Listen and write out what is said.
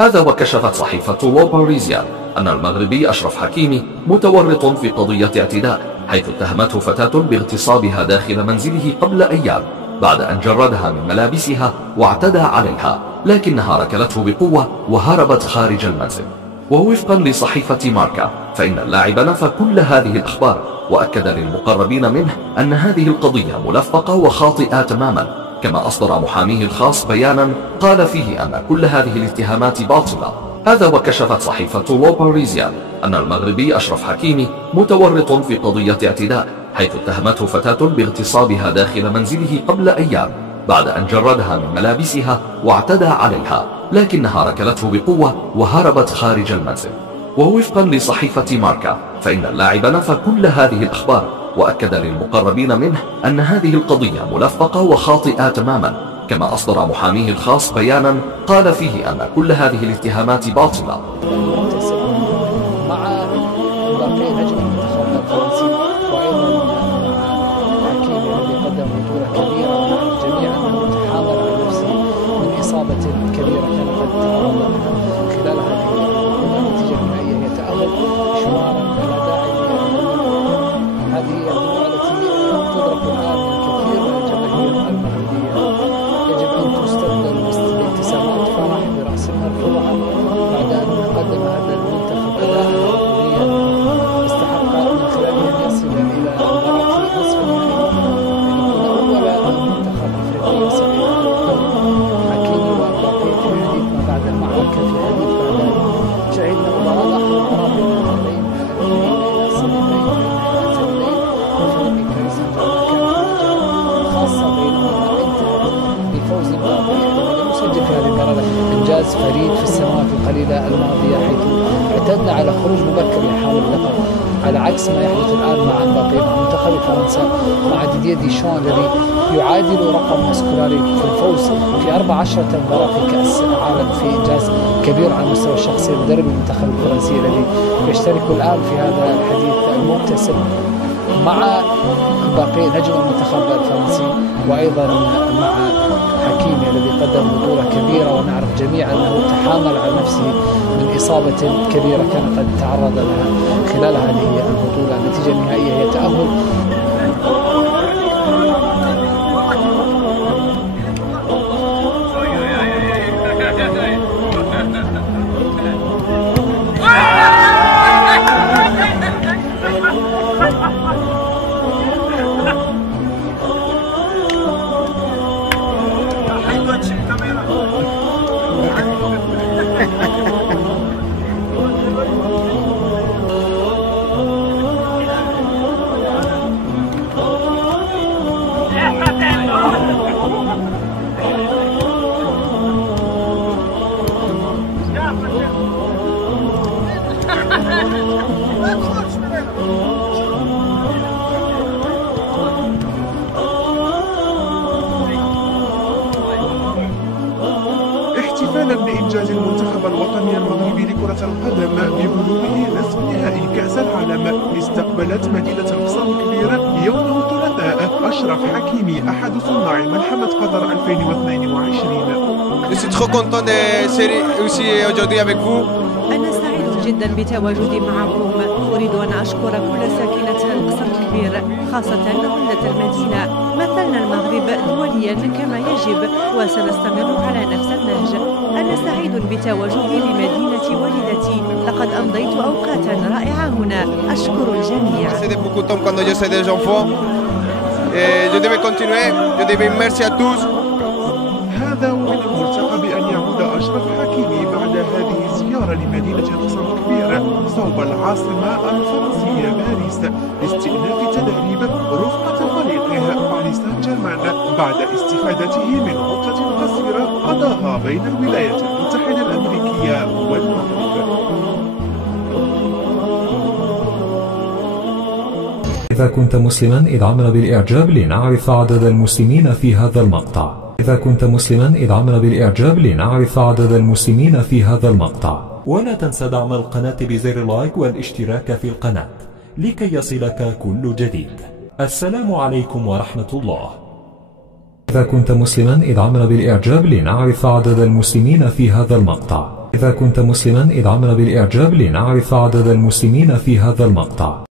هذا وكشفت صحيفة لو باريزيان أن المغربي أشرف حكيمي متورط في قضية اعتداء، حيث اتهمته فتاة باغتصابها داخل منزله قبل أيام بعد أن جردها من ملابسها واعتدى عليها، لكنها ركلته بقوة وهربت خارج المنزل. ووفقا لصحيفة ماركا فإن اللاعب نفى كل هذه الأخبار، وأكد للمقربين منه أن هذه القضية ملفقة وخاطئة تماما، كما أصدر محاميه الخاص بيانا قال فيه أن كل هذه الاتهامات باطلة. هذا وكشفت صحيفة لو باريزيان أن المغربي أشرف حكيمي متورط في قضية اعتداء، حيث اتهمته فتاة باغتصابها داخل منزله قبل أيام بعد أن جردها من ملابسها واعتدى عليها، لكنها ركلته بقوة وهربت خارج المنزل. ووفقا لصحيفة ماركا فإن اللاعب نفى كل هذه الأخبار، وأكد للمقربين منه أن هذه القضية ملفقة وخاطئة تماما، كما أصدر محاميه الخاص بيانا قال فيه أن كل هذه الاتهامات باطلة. مع باقي نجم المنتخب الفرنسي وأيضا حكيمي الذي قدم بطولة كبيرة، ونعرف جميعا أنه تحامل على نفسه من إصابة كبيرة كان قد تعرض لها خلال هذه النتيجة النهائية هي تأهل شمارا لا داعي هذه الدموع التي تدرك الآن من كثير من الجماهير المغربية يجب أن تستبدل بابتسامات فرح برأس مرفوعة بعد أن قدم هذا المنتخب أداء كبيرا استحق من خلاله أن يصل إلى مباراة نصف النهائي، يكون أول منتخب أفريقي يصل إلى حكيمي وباقي في حديثنا بعد المعركة في حديث بعد شاهدنا مباراة أخرى عربي بين إلى صديقين خاصة بينهما انتهت بفوز باقي لم يسجل في هذه المباراة إنجاز فريد في السنوات القليلة الماضية، حيث اعتدنا على خروج مبكر يحاول اللقب، على عكس ما يحدث الآن مع مبابي مع منتخب فرنسا مع ديديه ديشان الذي يعادل رقم سكولاري في الفوز في 14 مباراة في كأس العالم، في إنجاز كبير على المستوى الشخصي مدرب المنتخب الفرنسي الذي يشترك الآن في هذا الحديث المبتسم مع باقي نجم المنتخب الفرنسي وأيضا مع حكيمي الذي قدم بطولة كبيرة، ونعرف جميعا أنه تحامل على نفسه من إصابة كبيرة كان قد تعرض لها خلال هذه البطولة. النتيجة النهائية هي تأهل احتفالا بإنجاز المنتخب الوطني المغربي لكرة القدم ببلوغه نصف نهائي كأس العالم، استقبلت مدينة القصر الكبيرة يوم الثلاثاء أشرف حكيمي أحد صناع ملحمة قطر 2022. Je suis trop content d'être ici aujourd'hui avec vous. أنا سعيد جدا بتواجدي معكم. أريد أن أشكر كل ساكنة القصر الكبير، خاصة عمدة المدينة. مثلنا المغرب دوليا كما يجب وسنستمر على نفس النهج. أنا سعيد بتواجدي بمدينة والدتي، لقد أمضيت أوقاتا رائعة هنا. أشكر الجميع. هذا ومن المرتقب أن يعود أشرف حكيمي بعد هذه الزيارة لمدينة القصر الكبير صوب العاصمة الفرنسية باريس لاستئناف تدريب رفقة فريقه باريس سان جيرمان بعد استفادته من عطلة قصيرة قضاها بين الولايات المتحدة الأمريكية والمغرب. إذا كنت مسلما ادعمنا بالإعجاب لنعرف عدد المسلمين في هذا المقطع. إذا كنت مسلما ادعمنا بالإعجاب لنعرف عدد المسلمين في هذا المقطع. ولا تنسى دعم القناة بزر لايك والاشتراك في القناة لكي يصلك كل جديد. السلام عليكم ورحمة الله. إذا كنت مسلما ادعمنا بالإعجاب لنعرف عدد المسلمين في هذا المقطع. إذا كنت مسلما ادعمنا بالإعجاب لنعرف عدد المسلمين في هذا المقطع.